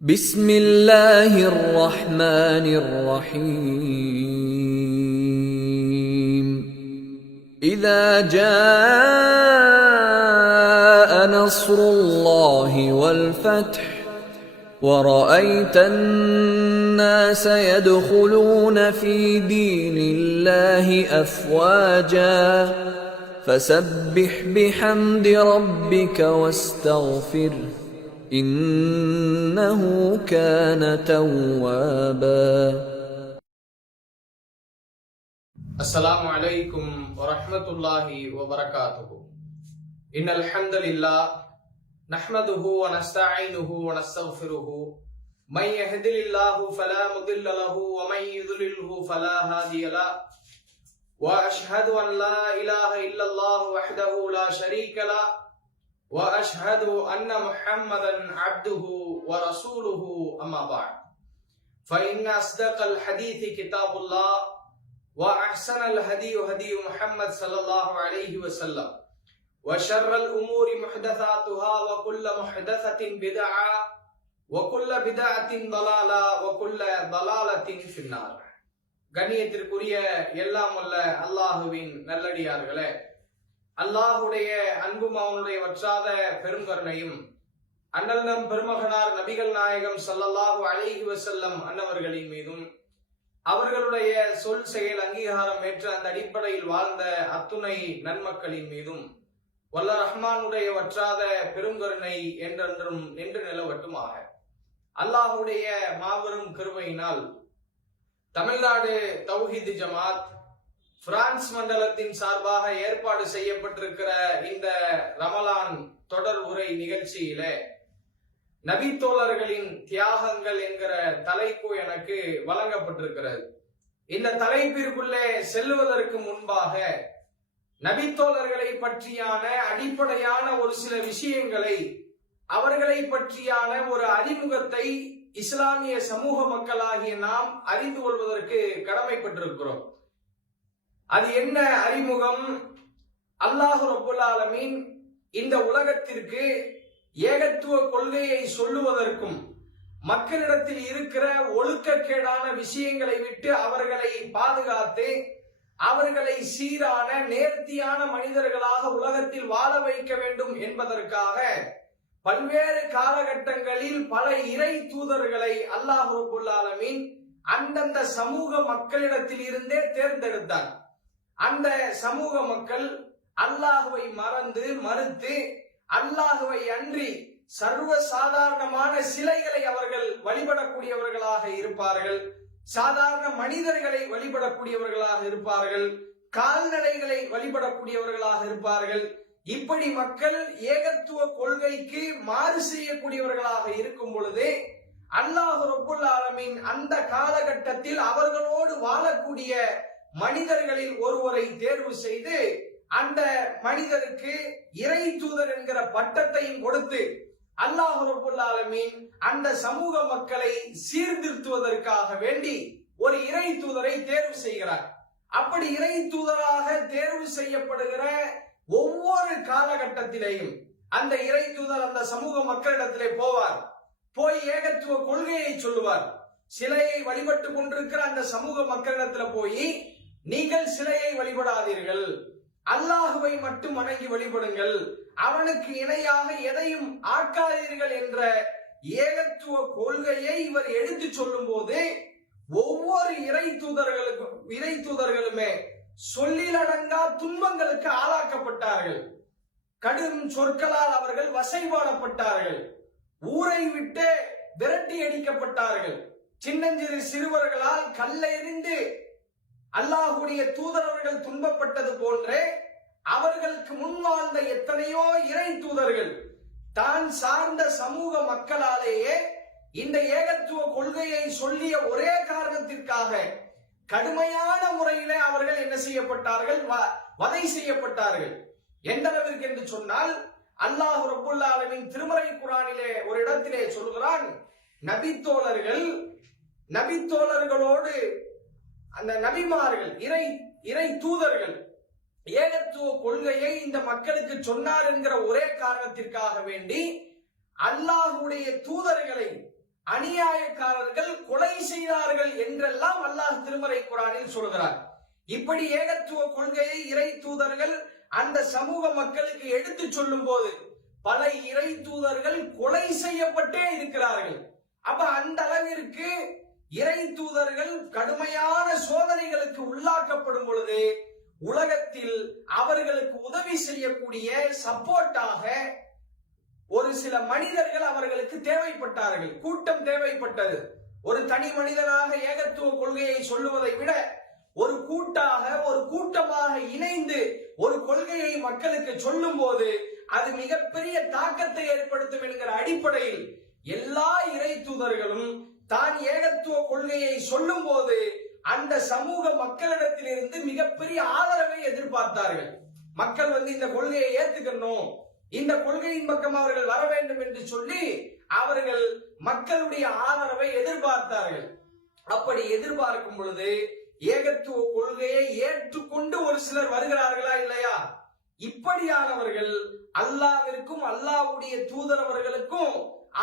بسم الله الرحمن الرحيم إذا جاء نصر الله والفتح ورأيت الناس يدخلون في دين الله أفواجا فسبح بحمد ربك واستغفره إنه كان توابا. السلام عليكم ورحمة الله وبركاته. إن الحمد لله نحمده ونستعينه ونستغفره من يهده الله فلا مضل له ومن يضلله فلا هادي له وأشهد أن لا إله إلا الله وحده لا شريك له وأشهد أن محمدا عبده ورسوله أما بعد فإن أصدق الحديث كتاب الله وأحسن الهدي هدي محمد صلى الله عليه وسلم وشر الأمور محدثاتها وكل محدثة بدعة وكل بدعة ضلالة وكل ضلالة في النار. கண்ணியத்திற்குரிய எல்லாம் வல்ல அல்லாஹுவின் நல்லடியார்களே, அல்லாஹுடைய அன்பும் அவனுடைய வற்றாத பெருங்கருணையும் அண்ணல் நம் பெருமகனார் நபிகள் நாயகம் ஸல்லல்லாஹு அலைஹி வஸல்லம் அன்னவர்களின் மீதும் அவர்களுடைய சொல் செயல் அங்கீகாரம் ஏற்ற அந்த அடிப்படையில் வாழ்ந்த அத்துணை நன்மக்களின் மீதும் வல்ல ரஹ்மானுடைய வற்றாத பெருங்கருணை என்றென்றும் நின்று நிலவட்டுமாக. அல்லாஹுடைய மாபெரும் கிருபையினால் தமிழ்நாடு தௌஹீத் ஜமாத் பிரான்ஸ் மண்டலத்தின் சார்பாக ஏற்பாடு செய்யப்பட்டிருக்கிற இந்த ரமலான் தொடர் உரை நிகழ்ச்சியிலே நபித்தோழர்களின் தியாகங்கள் என்கிற தலைப்பு எனக்கு வழங்கப்பட்டிருக்கிறது. இந்த தலைப்பிற்குள்ளே செல்லுவதற்கு முன்பாக நபித்தோழர்களை பற்றியான அடிப்படையான ஒரு சில விஷயங்களை, அவர்களை பற்றியான ஒரு அறிமுகத்தை இஸ்லாமிய சமூக மக்களாகிய நாம் அறிந்து கொள்வதற்கு கடமைப்பட்டிருக்கிறோம். அது என்ன அறிமுகம்? அல்லாஹ் ரப்புல் ஆலமீன் இந்த உலகத்திற்கு ஏகத்துவ கொள்கையை சொல்லுவதற்கும் மக்களிடத்தில் இருக்கிற ஒழுக்கக்கேடான விஷயங்களை விட்டு அவர்களை பாதுகாத்து அவர்களை சீரான நேர்த்தியான மனிதர்களாக உலகத்தில் வாழ வைக்க வேண்டும் என்பதற்காக பல்வேறு காலகட்டங்களில் பல இறை தூதர்களை அல்லாஹ் ரப்புல் ஆலமீன் அந்தந்த சமூக மக்களிடத்தில் இருந்தே தேர்ந்தெடுத்தார். அந்த சமூக மக்கள் அல்லாஹுவை மறுத்து அல்லாஹுவை அன்றி சர்வ சாதாரணமான சிலைகளை அவர்கள் வழிபடக்கூடியவர்களாக இருப்பார்கள். சாதாரண மனிதர்களை வழிபடக்கூடியவர்களாக இருப்பார்கள். கால்நடைகளை வழிபடக்கூடியவர்களாக இருப்பார்கள். இப்படி மக்கள் ஏகத்துவ கொள்கைக்கு மாறு செய்யக்கூடியவர்களாக இருக்கும் பொழுது அல்லாஹ் ரப்புல் ஆலமீன் அந்த காலகட்டத்தில் அவர்களோடு வாழக்கூடிய மனிதர்களில் ஒருவரை தேர்வு செய்து அந்த மனிதருக்கு இறை தூதர் என்கிற பட்டத்தையும் கொடுத்து அல்லாஹ் ரப்புல் ஆலமீன் அந்த சமூக மக்களை சீர்திருத்துவதற்காக வேண்டி ஒரு இறை தூதரை தேர்வு செய்கிறார். அப்படி இறை தூதராக தேர்வு செய்யப்படுகிற ஒவ்வொரு காலகட்டத்திலேயும் அந்த இறை தூதர் அந்த சமூக மக்களிடத்திலே போவார். போய் ஏகத்துவ கொள்கையை சொல்லுவார். சிலையை வழிபட்டு கொண்டிருக்கிற அந்த சமூக மக்களிடத்துல போய், நீங்கள் சிலையை வழிபடாதீர்கள், அல்லாஹுவை மட்டும் வணங்கி வழிபடுங்கள், அவனுக்கு இணையாக எதையும் ஆக்காதீர்கள் என்ற ஏகத்துவ கொள்கையை இவர் எடுத்து சொல்லும் போது ஒவ்வொரு இறை தூதர்களுமே சொல்லிலடங்கா துன்பங்களுக்கு ஆளாக்கப்பட்டார்கள். கடும் சொற்களால் அவர்கள் வசைபாடப்பட்டார்கள். ஊரை விட்டு விரட்டி அடிக்கப்பட்டார்கள். சின்னஞ்சிறு சிறுவர்களால் கல்லெறிந்து அல்லாஹுடைய தூதரவர்கள் துன்பப்பட்டது போன்றே அவர்களுக்கு முன் வாழ்ந்த எத்தனையோ இறை தூதர்கள் தான் சார்ந்த சமூக மக்களாலேயே இந்த ஏகத்துவ கொள்கையை சொல்லிய ஒரே காரணத்திற்காக கடுமையான முறையிலே அவர்கள் என்ன செய்யப்பட்டார்கள்? வதை செய்யப்பட்டார்கள். எந்த அளவிற்கு என்று சொன்னால், அல்லாஹ் ரப்புல் ஆலமீன் திருமறை குர்ஆனிலே ஒரு இடத்திலே சொல்கிறான், நபித்தோழர்களோடு அந்த நபிமார்கள் இறை தூதர்கள் ஏகத்துவ கொள்கையை இந்த மக்களுக்கு சொன்னார் என்கிற ஒரே காரணத்திற்காக வேண்டி அல்லாஹ்வுடைய தூதர்களை அநியாயக்காரர்கள் கொலை செய்தார்கள் என்றெல்லாம் அல்லாஹ் திருமறை குர்ஆனில் சொல்கிறார். இப்படி ஏகத்துவ கொள்கையை இறை தூதர்கள் அந்த சமூக மக்களுக்கு எடுத்து சொல்லும் போது பல இறை தூதர்கள் கொலை செய்யப்பட்டே இருக்கிறார்கள். அப்ப அந்த அளவிற்கு இறை தூதர்கள் கடுமையான சோதனைகளுக்கு உள்ளாக்கப்படும் பொழுது உலகத்தில் அவர்களுக்கு உதவி செய்யக்கூடிய சப்போர்ட்டாக ஒரு சில மனிதர்கள் அவர்களுக்கு தேவைப்பட்டார்கள். கூட்டம் தேவைப்பட்டது. ஒரு தனி மனிதனாக ஏகத்துவ கொள்கையை சொல்லுவதை விட ஒரு கூட்டமாக இணைந்து ஒரு கொள்கையை மக்களுக்கு சொல்லும் போது அது மிகப்பெரிய தாக்கத்தை ஏற்படுத்தும் என்கிற அடிப்படையில் எல்லா இறை தூதர்களும் தான் ஏகத்துவ கொள்கையை சொல்லும் போது அந்த சமூக மக்களிடத்திலிருந்து மிகப்பெரிய ஆதரவை எதிர்பார்த்தார்கள். மக்கள் இந்த கொள்கையை ஏத்துக்கணும், இந்த கொள்கையின் பக்கம் அவர்கள் வர வேண்டும் என்று சொல்லி அவர்கள் மக்களுடைய ஆதரவை எதிர்பார்த்தார்கள். அப்படி எதிர்பார்க்கும் பொழுது ஏகத்துவ கொள்கையை ஏற்றுக்கொண்டு ஒரு சிலர் வருகிறார்களா இல்லையா? இப்படியானவர்கள் அல்லாஹ்விற்கும் அல்லாஹ்வுடைய தூதரவர்களுக்கும்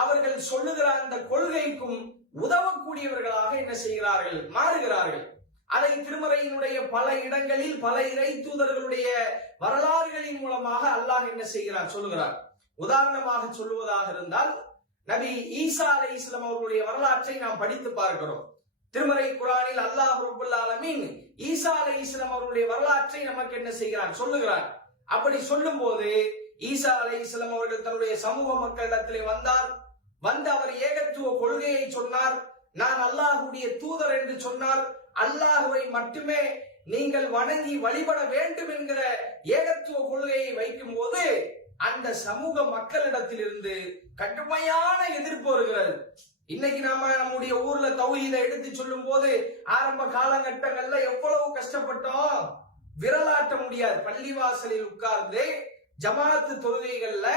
அவர்கள் சொல்லுகிற அந்த கொள்கைக்கும் உதவக்கூடியவர்களாக என்ன செய்கிறார்கள்? மாறுகிறார்கள். அதை திருமறையினுடைய பல இடங்களில் பல இறை தூதர்களுடைய வரலாறுகளின் மூலமாக அல்லாஹ் என்ன செய்கிறார்? சொல்லுகிறார். உதாரணமாக சொல்லுவதாக இருந்தால் நபி ஈசா அலைஹிஸ்ஸலாம் அவர்களுடைய வரலாற்றை நாம் படித்து பார்க்கிறோம். திருமறை குர்ஆனில் அல்லாஹ் ரப்பல் ஆலமீன் ஈசா அலைஹிஸ்ஸலாம் அவர்களுடைய வரலாற்றை நமக்கு என்ன செய்கிறார்? சொல்லுகிறார். அப்படி சொல்லும் போது ஈசா அலைஹிஸ்ஸலாம் அவர்கள் தன்னுடைய சமூக மக்களிடத்திலே வந்து அவர் ஏகத்துவ கொள்கையை சொன்னார். நான் அல்லாஹ்வுடைய தூதர் என்று சொன்னார். அல்லாஹ்வை மட்டுமே நீங்கள் வணங்கி வழிபட வேண்டும் என்கிற ஏகத்துவ கொள்கையை வைக்கும் போது அந்த சமூக மக்களிடத்திலிருந்து கடுமையான எதிர்ப்பு வருகிறது. இன்னைக்கு நாம நம்முடைய ஊர்ல தௌஹீதை எடுத்து சொல்லும் போது ஆரம்ப காலகட்டங்கள்ல எவ்வளவு கஷ்டப்பட்டோம். விரலாட்ட முடியாது. பள்ளிவாசலில் உட்கார்ந்து ஜமாத்து தொழுகைகள்ல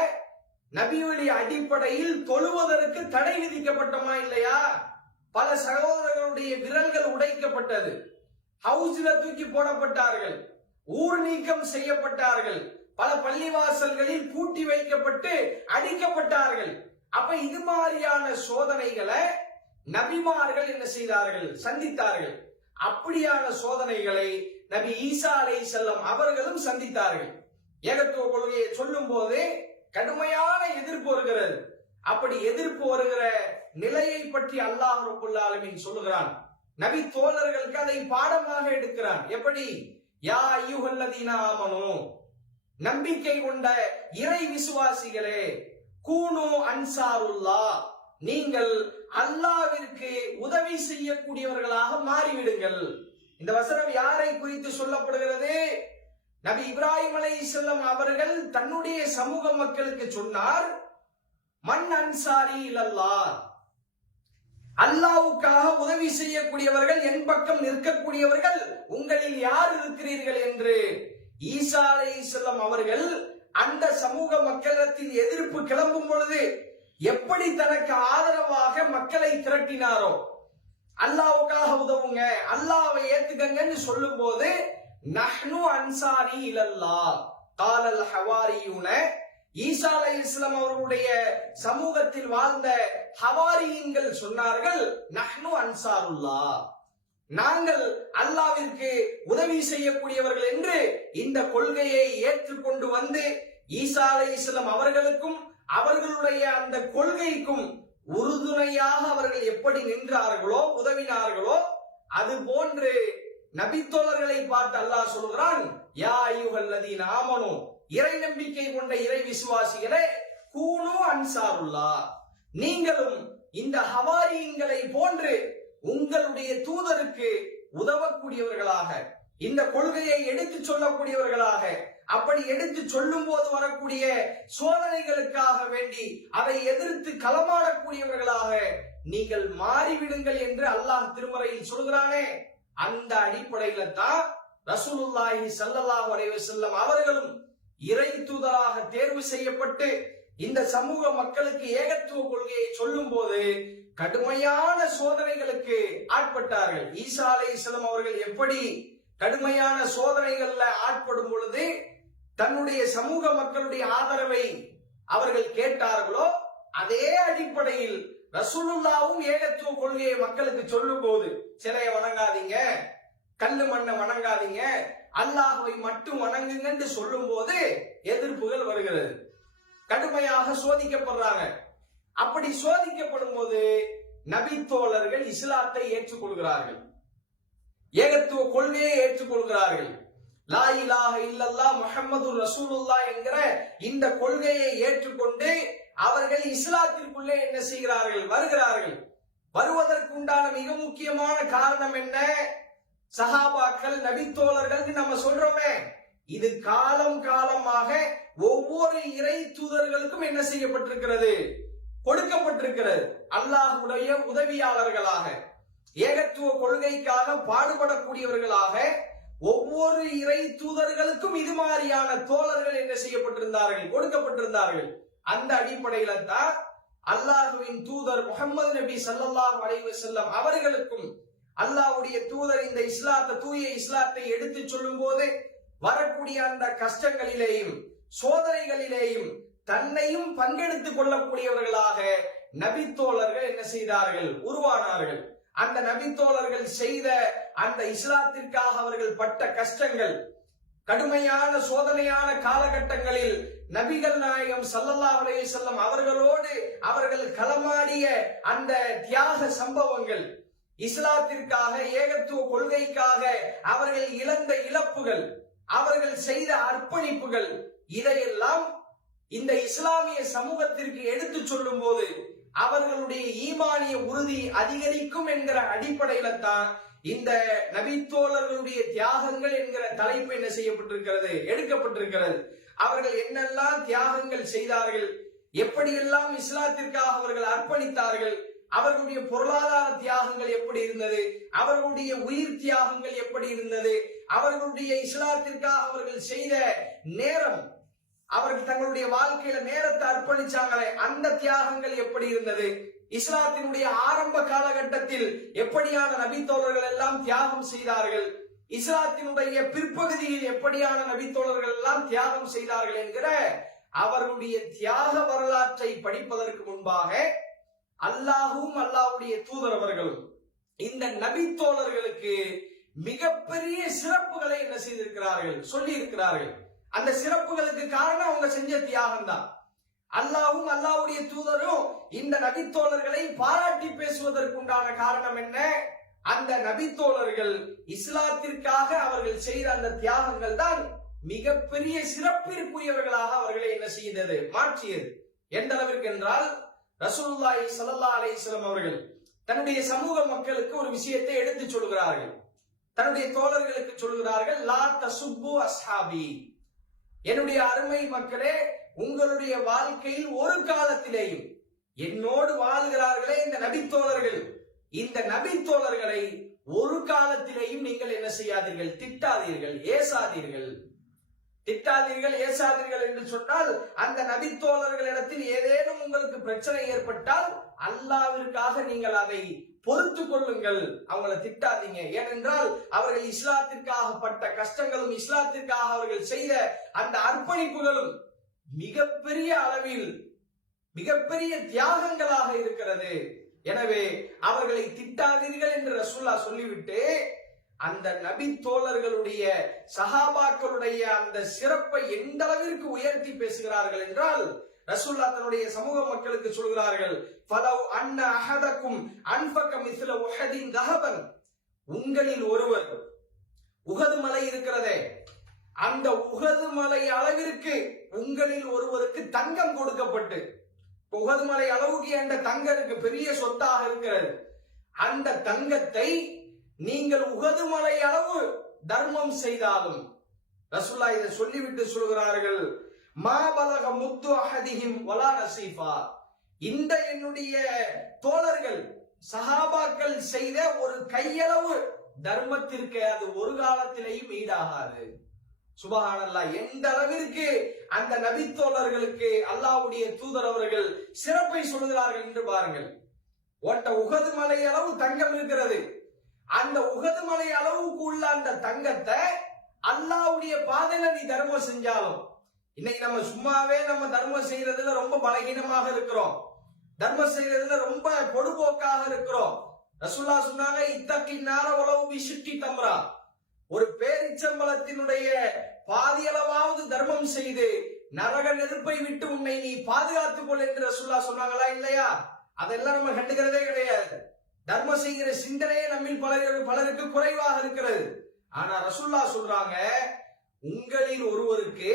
நபியுடைய அடிப்படையில் தொழுவதற்கு தடை விதிக்கப்பட்டமா இல்லையா? பல சகோதரர்களுடைய விரல்கள் உடைக்கப்பட்டது. ஹவுஸ்ல தூக்கி போடப்பட்டார்கள். ஊர் நீக்கம் செய்யப்பட்டார்கள். பல பள்ளிவாசல்களில் பூட்டி வைக்கப்பட்டு அடிக்கப்பட்டார்கள். அப்ப இது மாதிரியான சோதனைகளை நபிமார்கள் என்ன செய்தார்கள்? சந்தித்தார்கள். அப்படியான சோதனைகளை நபி ஈசா அலைஹிஸ்ஸலாம் அவர்களும் சந்தித்தார்கள். ஏகத்துவ கொள்கையை சொல்லும் போது கடுமையான எதிர்ப்பு வருகிறது. அப்படி எதிர்ப்பு வருகிற நிலையை பற்றி அல்லாஹ் ரப்பல் ஆலமீன் சொல்லுகிறான். நபி தோழர்களுக்கு அதை பாடமாக எடுக்கிறான். எப்படி? யா அய்யுஹல்லதீன ஆமனு, நம்பிக்கை கொண்ட இறை விசுவாசிகளே, கூனு அன்சாருல்லாஹ், நீங்கள் அல்லாஹ்விற்கு உதவி செய்யக்கூடியவர்களாக மாறிவிடுங்கள். இந்த வசனம் யாரை குறித்து சொல்லப்படுகிறது? நபி இப்ராஹிம் அலைஹிஸ்ஸலாம் அவர்கள் தன்னுடைய சமூக மக்களுக்கு சொன்னார், மன் அன்சாரி இலல்லாஹ், அல்லாஹ்வுக்காக உதவி செய்யக்கூடியவர்கள், என் பக்கம் நிற்கக்கூடியவர்கள் உங்களில் யார் இருக்கிறீர்கள் என்று ஈசா அலைஹிஸ்ஸலாம் அவர்கள் அந்த சமூக மக்களிடத்தில் எதிர்ப்பு கிளம்பும் பொழுது எப்படி தனக்கு ஆதரவாக மக்களை திரட்டினாரோ, அல்லாஹ்வுக்காக உதவுங்க, அல்லாஹ்வை ஏத்துக்கங்கன்னு சொல்லும் போது நஹ்னு அன்சாரி இலல்லாஹ் காலல் ஹவாரியூன, ஈசா அலைஹிஸ்ஸலாம் அவர்களுடைய சமூகத்தில் வாழ்ந்த ஹவாரியின்கள் சொன்னார்கள், நஹ்னு அன்சாருல்லாஹ், நாங்கள் அல்லாஹ்விற்கு உதவி செய்யக்கூடியவர்கள் என்று இந்த கொள்கையை ஏற்றுக்கொண்டு வந்து ஈசா அலைஹிஸ்ஸலாம் அவர்களுக்கும் அவர்களுடைய அந்த கொள்கைக்கும் உறுதுணையாக அவர்கள் எப்படி நின்றார்களோ, உதவினார்களோ, அது போன்று நபித்தோழர்களை பார்த்து அல்லாஹ் சொல்கிறான், யா அய்யுஹல்லதீன ஆமனு, இறை நம்பிக்கை கொண்ட இறை விசுவாசிகளே, கூனு அன்சாருல்லாஹ், நீங்களும் இந்த ஹவாரியின்களை போன்று உங்களுடைய தூதருக்கு உதவக்கூடியவர்களாக, இந்த கொள்கையை எடுத்து சொல்லக்கூடியவர்களாக, அப்படி எடுத்து சொல்லும் போது வரக்கூடிய சோதனைகளுக்காக வேண்டி அதை எதிர்த்து களமாடக்கூடியவர்களாக நீங்கள் மாறிவிடுங்கள் என்று அல்லாஹ் திருமறையில் சொல்கிறானே. அந்த அடிப்படையில தான் ரசூலுல்லாஹி ஸல்லல்லாஹு அலைஹி வஸல்லம் அவர்களும் இறை தூதராக தேர்வு செய்யப்பட்டு இந்த சமூக மக்களுக்கு ஏகத்துவ கொள்கையை சொல்லும் போது கடுமையான சோதனைகளுக்கு ஆட்பட்டார்கள். ஈசா அலைஹிஸ்ஸலாம் அவர்கள் எப்படி கடுமையான சோதனைகள்ல ஆட்படும் பொழுது தன்னுடைய சமூக மக்களுடைய ஆதரவை அவர்கள் கேட்டார்களோ, அதே அடிப்படையில் ரசூலுல்லாவும் ஏகத்துவ கொள்கையை மக்களுக்கு சொல்லும் போது சிலையை வணங்காதீங்க, கல்லு மண்ணை வணங்காதீங்க, அல்லாஹ்வை மட்டும் வணங்குங்க என்று சொல்லும் போது எதிர்ப்புகள் வருகிறது, கடுமையாக சோதிக்கப்படுறாங்க. அப்படி சோதிக்கப்படும் போது நபித்தோழர்கள் இஸ்லாத்தை ஏற்றுக்கொள்கிறார்கள், ஏகத்துவ கொள்கையை ஏற்றுக்கொள்கிறார்கள். லா இலாஹ இல்லல்லாஹ் முஹம்மது ரசூலுல்லாஹ் என்கிற இந்த கொள்கையை ஏற்றுக்கொண்டு அவர்கள் இஸ்லாத்திற்குள்ளே என்ன செய்கிறார்கள், வருகிறார்கள். வருவதற்கு உண்டான மிக முக்கியமான காரணம் என்ன? சஹாபாக்கள், நபித்தோழர்கள் நம்ம சொல்றோமே, இது காலம் காலமாக ஒவ்வொரு இறை தூதர்களுக்கும் என்ன செய்யப்பட்டிருக்கிறது, கொடுக்கப்பட்டிருக்கிறது. அல்லாஹ்வுடைய உதவியாளர்களாக, ஏகத்துவ கொள்கைக்காக பாடுபடக்கூடியவர்களாக ஒவ்வொரு இறை தூதர்களுக்கும் இது மாதிரியான தோழர்கள் என்ன செய்யப்பட்டிருந்தார்கள், கொடுக்கப்பட்டிருந்தார்கள். அந்த அடிப்படையில தான் அல்லாஹ்வின் தூதர் முஹம்மது நபி ஸல்லல்லாஹு அலைஹி வஸல்லம் அவர்களுக்கும் அல்லாஹ்வுடைய தூதர் இந்த இஸ்லாத்தை, தூய இஸ்லாத்தை எடுத்து சொல்லும் போது வரக்கூடிய அந்த கஷ்டங்களிலேயும் சோதனைகளிலேயும் தன்னையும் பங்கெடுத்துக் கொள்ளக்கூடியவர்களாக நபித்தோழர்கள் என்ன செய்தார்கள், உருவானார்கள். அந்த நபித்தோழர்கள் செய்த அந்த இஸ்லாத்திற்காக அவர்கள் பட்ட கஷ்டங்கள், கடுமையான சோதனையான காலகட்டங்களில் நபிகள் நாயகம் ஸல்லல்லாஹு அலைஹி வஸல்லம் அவர்களோடு அவர்கள் களமாடிய அந்த தியாக சம்பவங்கள், இஸ்லாத்திற்காக, ஏகத்துவ கொள்கைக்காக அவர்கள் இழந்த இழப்புகள், அவர்கள் செய்த அர்ப்பணிப்புகள், இதையெல்லாம் இந்த இஸ்லாமிய சமூகத்திற்கு எடுத்து சொல்லும் போது அவர்களுடைய ஈமானிய உறுதி அதிகரிக்கும் என்கிற அடிப்படையில தான் இந்த நபித்தோழர்களுடைய தியாகங்கள் என்கிற தலைப்பு என்ன செய்யப்பட்டிருக்கிறது, எடுக்கப்பட்டிருக்கிறது. அவர்கள் என்னெல்லாம் தியாகங்கள் செய்தார்கள், எப்படியெல்லாம் இஸ்லாத்திற்காக அவர்கள் அர்ப்பணித்தார்கள், அவர்களுடைய பொருளாதார தியாகங்கள் எப்படி இருந்தது, அவர்களுடைய உயிர் தியாகங்கள் எப்படி இருந்தது, அவர்களுடைய இஸ்லாத்திற்காக அவர்கள் செய்த நேரம், அவர்கள் தங்களுடைய வாழ்க்கையில நேரத்தை அர்ப்பணிச்சாங்களே அந்த தியாகங்கள் எப்படி இருந்தது, இஸ்லாத்தினுடைய ஆரம்ப காலகட்டத்தில் எப்படியான நபித்தோழர்கள் எல்லாம் தியாகம் செய்தார்கள், இஸ்லாத்தினுடைய பிற்பகுதியில் எப்படியான நபித்தோழர்கள் எல்லாம் தியாகம் செய்தார்கள் என்கிற அவர்களுடைய தியாக வரலாற்றை படிப்பதற்கு முன்பாக அல்லாஹும் அல்லாஹ்வுடைய தூதர் அவர்களும் இந்த நபித்தோழர்களுக்கு மிகப்பெரிய சிறப்புகளை என்ன செய்திருக்கிறார்கள், சொல்லி இருக்கிறார்கள். அந்த சிறப்புகளுக்கு காரணம் அவங்க செஞ்ச தியாகம் தான். அல்லாஹ்வும் அல்லாஹ்வுடைய தூதரும் இந்த நபித்தோழர்களை பாராட்டி பேசுவதற்குண்டான காரணம் என்ன? அந்த நபித்தோழர்கள் இஸ்லாத்திற்காக அவர்கள் செய்த அந்த தியாகங்கள் தான் மிகப்பெரிய சிறப்பிற்குரியவர்களாக அவர்களை என்ன செய்தது, மாற்றியது. எந்த அளவிற்கு என்றால் ரசூலுல்லாஹி ஸல்லல்லாஹு அலைஹி வஸல்லம் அவர்கள் தன்னுடைய சமூக மக்களுக்கு ஒரு விஷயத்தை எடுத்து சொல்கிறார்கள். தன்னுடைய தோழர்களுக்கு சொல்கிறார்கள், லா தசுப்பு அஸ்ஹாபி, என்னுடைய அருமை மக்களே, உங்களுடைய வாழ்க்கையில் ஒரு காலத்திலேயும் என்னோடு வாழ்கிறார்களே இந்த நபித்தோழர்கள், இந்த நபித்தோழர்களை ஒரு காலத்திலேயும் நீங்கள் என்ன செய்யாதீர்கள், திட்டாதீர்கள், ஏசாதீர்கள். திட்டாதீர்கள், ஏசாதீர்கள் என்று சொன்னால் அந்த நபித்தோழர்களிடத்தில் ஏதேனும் உங்களுக்கு பிரச்சனை ஏற்பட்டால் அல்லாஹ்விற்காக நீங்கள் அதை பொறுத்து கொள்ளுங்கள், அவங்களை திட்டாதீங்க. ஏனென்றால் அவர்கள் இஸ்லாத்திற்காக பட்ட கஷ்டங்களும் இஸ்லாத்திற்காக அவர்கள் செய்த அந்த அர்ப்பணிப்புகளும் மிகப்பெரிய அளவில் மிகப்பெரிய தியாகங்களாக இருக்கிறது. எனவே அவர்களை திட்டாதீர்கள் என்று ரசூலுல்லாஹ் சொல்லிவிட்டு அந்த நபி தோழர்களுடைய சஹாபாக்களுடைய அந்த சிறப்பை எந்த அளவிற்கு உயர்த்தி பேசுகிறார்கள் என்றால் ரசூலுல்லாஹ் தன்னுடைய சமூக மக்களுக்கு சொல்கிறார்கள், ஃபலவ் அன்ன அஹதக்கும் அன்ஃபக மிஸ்ல உஹதின் தஹபன், உங்களில் ஒருவர், உஹது மலை இருக்கிறதே அந்த உஹது மலை அளவிற்கு உங்களில் ஒருவருக்கு தங்கம் கொடுக்கப்பட்டு, உஹது மலை அளவுக்கு என்ற தங்கம் இருக்கு, பெரிய சொத்தாக இருக்கிறது, அந்த தங்கத்தை நீங்கள் உஹது மலை அளவு தர்மம் செய்தாலும், ரசூலுல்லாஹ் இதை சொல்லிவிட்டு சொல்கிறார்கள், மாபலக முத்து அஹதிஹிம் வலா நசீஃபா, இந்த என்னுடைய தோழர்கள் சஹாபாக்கள் செய்த ஒரு கையளவு தர்மத்திற்கு அது ஒரு காலத்திலேயும் ஈடாகாது. சுபஹானல்லாஹ், எந்த அளவிற்கு அந்த நபித்தோழர்களுக்கு அல்லாஹ்வுடைய தூதர் அவர்கள் சிறப்பை சொல்கிறார்கள் என்று பாருங்கள். ஒட்ட உஹது மலை அளவு தங்கம் இருக்கிறது, அந்த உஹது மலை அளவுக்கு உள்ள அந்த தங்கத்தை அல்லாஹ்வுடைய பாதையில நீ தர்மம் செஞ்சாலும், இன்னைக்கு நம்ம சும்மாவே நம்ம தர்மம் செய்யறதுல ரொம்ப பலகீனமாக இருக்கிறோம். தர்மம் செய்யறதுல ரொம்ப பொடுபோக்காக இருக்கிறோம். ரசூலுல்லாஹ் சொன்னாங்க, இத்தகி நார வலவு பிஷிக்கி தம்ரா, ஒரு பேரிச்சம்பழத்தினுடைய பாதியளவாவது தர்மம் செய்து நரக நெருப்பை விட்டு உன்னை நீ பாதுகாத்துக் கொள் என்று ரசூலுல்லாஹ் சொன்னாங்களா இல்லையா? அதெல்லாம் நம்ம கண்டுக்கிறதே கிடையாது. தர்மம் செய்கிற சிந்தனையே நம்மில் பலருக்கு குறைவாக இருக்கிறது. ஆனா ரசூலுல்லாஹ் சொல்றாங்க, உங்களில் ஒருவருக்கு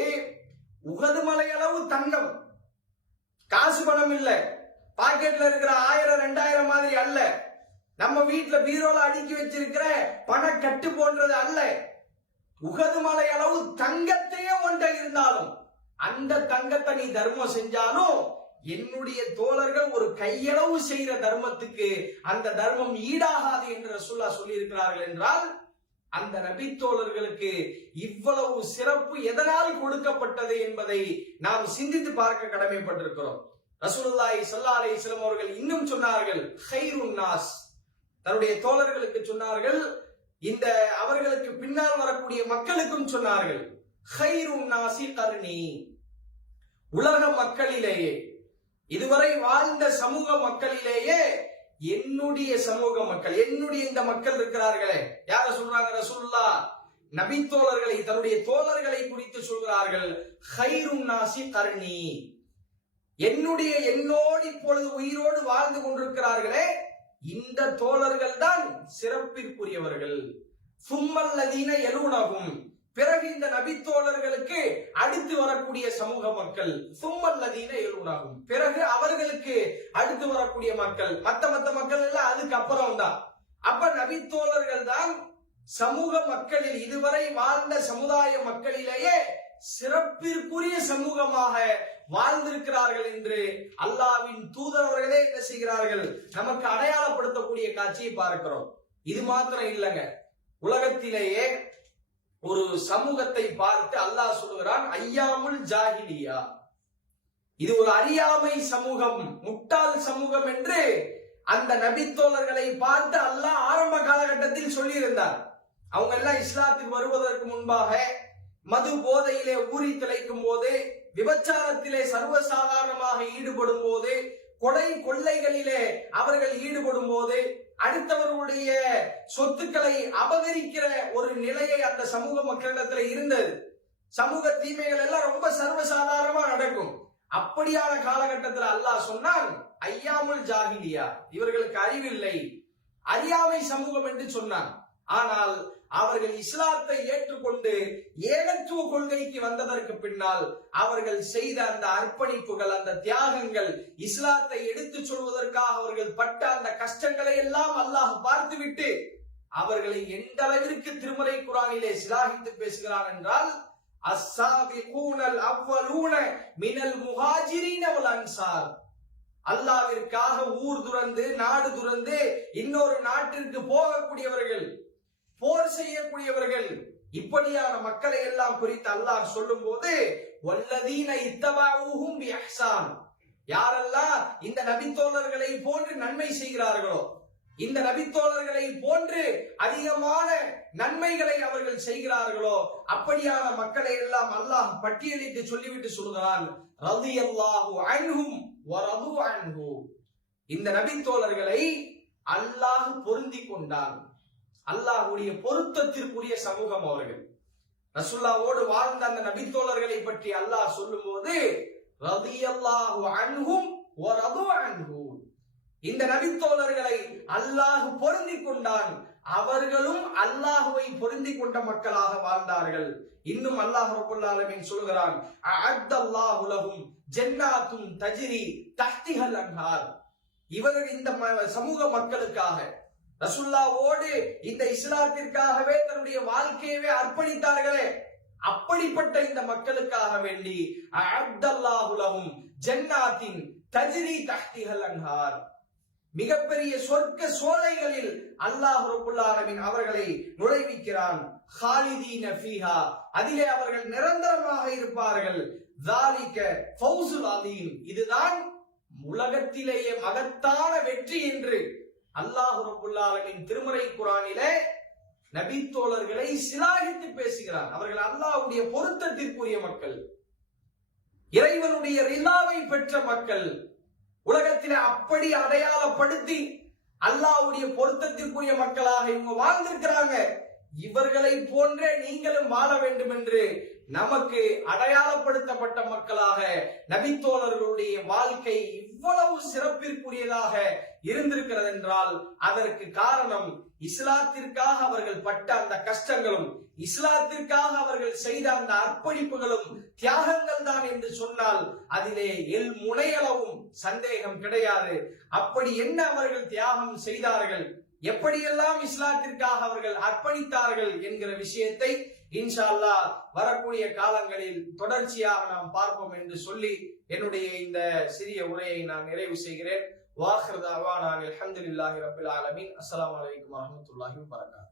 உஹது மலை அளவு தங்கம், காசு பணம் இல்ல, பாக்கெட்ல இருக்கிற 1000 2000 மாதிரி அல்ல, நம்ம வீட்டுல பீரோல அடுக்கி வச்சிருக்கிற பண கட்டு போன்றது அல்ல, உஹது மலை அளவு தங்கத்தையே ஒன்றை இருந்தாலும் அந்த தங்கத்தை நீ தர்மம் செஞ்சாலும் என்னுடைய தோழர்கள் ஒரு கையளவு செய்கிற தர்மத்துக்கு அந்த தர்மம் ஈடாகாது என்று ரசூலுல்லாஹ் சொல்லி இருக்கிறார்கள் என்றால், அந்த நபி தோழர்களுக்கு இவ்வளவு சிறப்பு எதனால் கொடுக்கப்பட்டது என்பதை நாம் சிந்தித்து பார்க்க கடமைப்பட்டிருக்கிறோம். ரசூலுல்லாஹி ஸல்லல்லாஹு அலைஹி வஸல்லம் அவர்கள் இன்னும் சொன்னார்கள், கைருன் நாஸ், தன்னுடைய தோழர்களுக்கு சொன்னார்கள், இந்த அவர்களுக்கு பின்னால் வரக்கூடிய மக்களுக்கும் சொன்னார்கள், கைருன் நாசி கர்னி, உலக மக்களிலேயே இதுவரை வாழ்ந்த சமூக மக்களிலேயே என்னுடைய சமூக மக்கள், என்னுடைய இந்த மக்கள் இருக்கிறார்களே, யார சொல்றாங்க? ரசூலுல்லாஹ் நபி தோழர்களை, தன்னுடைய தோழர்களை குறித்து சொல்கிறார்கள், கைருன் நாசி கர்னி, என்னோடு இப்பொழுது உயிரோடு வாழ்ந்து கொண்டிருக்கிறார்களே இந்த தோழர்கள் தான் சிறப்பிற்குரியவர்கள். சும்மல்லதீன யலூனஹும், பிறகு இந்த நபி தோழர்களுக்கு அடுத்து வரக்கூடிய சமூக மக்கள், சும்மல்லதீன யலூனஹும், பிறகு அவர்களுக்கு அடுத்து வரக்கூடிய மக்கள், மத்த மக்கள் எல்லாம் அதுக்கு அப்புறம் தான். அப்ப நபி தோழர்கள் தான் சமூக மக்களில், இதுவரை வாழ்ந்த சமுதாய மக்களிலேயே சிறப்பிற்குரிய சமூகமாக வாழ்ந்திருக்கிறார்கள் என்று அல்லாஹ்வின் தூதரவர்களே என்ன செய்கிறார்கள்? நமக்கு அடையாளப்படுத்தக்கூடிய காட்சியை பார்க்கிறோம். இது மாத்திரம் இல்லைங்க, உலகத்திலேயே ஒரு சமூகத்தை பார்த்து அல்லாஹ் சொல்லுகிறான், ஐயாமுல் ஜாஹிலியா, இது ஒரு அறியாமை சமூகம், முட்டாள் சமூகம் என்று அந்த நபித்தோழர்களை பார்த்து அல்லாஹ் ஆரம்ப காலகட்டத்தில் சொல்லி இருந்தார். அவங்க எல்லாம் இஸ்லாத்துக்கு வருவதற்கு முன்பாக மது போதையிலே ஊறி திளைக்கும் போது, விபச்சாரத்திலே சர்வசாதாரணமாக ஈடுபடும் போது, கொலை கொள்ளைகளிலே அவர்கள் ஈடுபடும் போது, அடுத்தவர்களுடைய சொத்துக்களை அபகரிக்கிற ஒரு நிலையை அந்த சமூக மக்களிடத்தில் இருந்தது. சமூக தீமைகள் எல்லாம் ரொம்ப சர்வசாதாரணமா நடக்கும். அப்படியான காலகட்டத்தில் அல்லாஹ் சொன்னான், ஐயாமுல் ஜாஹிலியா, இவர்களுக்கு அறிவில்லை, அறியாமை சமூகம் என்று சொன்னான். ஆனால் அவர்கள் இஸ்லாத்தை ஏற்றுக்கொண்டு ஏகத்துவ கொள்கைக்கு வந்ததற்கு பின்னால் அவர்கள் செய்த அந்த அர்ப்பணிப்புகள், அந்த தியாகங்கள், இஸ்லாத்தை எடுத்து சொல்வதற்காக அவர்கள் பட்ட அந்த கஷ்டங்களை எல்லாம் அல்லாஹ் பார்த்துவிட்டு அவர்களை எந்த அளவிற்கு திருமறை குர்ஆனிலே சிலாகித்து பேசுகிறான் என்றால், அஸ்ஸாபிகூனல் அவ்வலூன மினல் முஹாஜிரீன வல் அன்சார், அல்லாஹ்விற்காக ஊர் துறந்து நாடு துறந்து இன்னொரு நாட்டிற்கு போகக்கூடியவர்கள், போர் செய்யக்கூடியவர்கள், இப்படியான மக்களை எல்லாம் குறித்து அல்லாஹ் சொல்லும் போது, வல்லதீன இத்தபஊஹும் பிஇஹ்சான், யாரெல்லாம் இந்த நபித்தோழர்களை போன்று நன்மை செய்கிறார்களோ, இந்த நபித்தோழர்களை போன்று அதிகமான நன்மைகளை அவர்கள் செய்கிறார்களோ, அப்படியான மக்களை எல்லாம் அல்லாஹ் பட்டியலிட்டு சொல்லிவிட்டு சொல்கிறான், ரலியல்லாஹு அன்ஹும் வ ரது அன்ஹு, இந்த நபித்தோழர்களை அல்லாஹ் பொருந்தி கொண்டான். அல்லாஹ்வுடைய பொருத்தத்திற்குரிய சமூகம் அவர்கள். ரசூலுல்லாஹ்வோடு வாழ்ந்த அந்த நபித்தோழர்களை பற்றி அல்லாஹ் சொல்லும் போது, ரலியல்லாஹு அன்ஹும் வ ரது அன்ஹு, இந்த நபித்தோழர்களை அல்லாஹ் பொருந்தி கொண்டான், அவர்களும் அல்லாஹ்வை பொருந்தி கொண்ட மக்களாக வாழ்ந்தார்கள். இன்னும் அல்லாஹ் ரப்பல் ஆலமீன் சொல்கிறான், அஅத்தல்லாஹு லஹும் ஜன்னாத்துன் தஜ்ரி தஹ்திஹல் அன்ஹார், இவர்கள் இந்த சமூக மக்களுக்காக, ரசூலுல்லாஹ்வோடு இந்த இஸ்லாத்திற்காகவே தன்னுடைய வாழ்க்கையவே அர்ப்பணித்தார்களே, அப்படிப்பட்ட இந்த மக்களுக்காக வேண்டி அஅத்தல்லாஹு லஹும் ஜன்னாத்தின் தஜ்ரி தஹ்திஹல் அன்ஹார், மிகப்பெரிய சொர்க்க சோலைகளில் அல்லாஹ் ரப்பல் ஆலமீன் அவர்களை நுழைவிக்கிறான். ஹாலிதீன ஃபீஹா, அதிலே அவர்கள் நிரந்தரமாக இருப்பார்கள். ஸாலிக ஃபௌஸுல் அதீம், இதுதான் உலகத்திலேயே மகத்தான வெற்றி என்று அல்லாஹ் ரப்பல் ஆலமீன் திருமறை குர்ஆனிலே நபித்தோழர்களை சிலாகித்து பேசுகிறார். அவர்கள் அல்லாஹ்வுடைய பொருத்தத்திற்குரிய மக்கள், இறைவனுடைய ரிலாவை பெற்ற மக்கள், உலகத்திலே அப்படி அடையாளப்படுத்தி அல்லாஹ்வுடைய பொருத்தத்திற்குரிய மக்களாக இவங்க வாழ்ந்திருக்கிறாங்க. இவர்களை போன்றே நீங்களும் வாழ வேண்டும் என்று நமக்கு அடையாளப்படுத்தப்பட்ட மக்களாக நபித்தோழர்களுடைய வாழ்க்கை இவ்வளவு சிறப்பிற்குரியதாக இருந்திருக்கிறது என்றால் அதற்கு காரணம் இஸ்லாத்திற்காக அவர்கள் பட்ட அந்த கஷ்டங்களும் இஸ்லாத்திற்காக அவர்கள் செய்த அந்த அர்ப்பணிப்புகளும் தியாகங்கள் தான் என்று சொன்னால் அதிலே முனையளவும் சந்தேகம் கிடையாது. அப்படி என்ன அவர்கள் தியாகம் செய்தார்கள், எப்படியெல்லாம் இஸ்லாத்திற்காக அவர்கள் அர்ப்பணித்தார்கள் என்கிற விஷயத்தை இன்ஷா அல்லாஹ் வரக்கூடிய காலங்களில் தொடர்ச்சியாக நாம் பார்ப்போம் என்று சொல்லி என்னுடைய இந்த சிறிய உரையை நான் நிறைவு செய்கிறேன். வாஹிர் தஅவானா அல்ஹம்துலில்லாஹி ரப்பில் ஆலமீன். அஸ்ஸலாமு அலைக்கும் வரஹ்மத்துல்லாஹி வபரகாத்துஹு.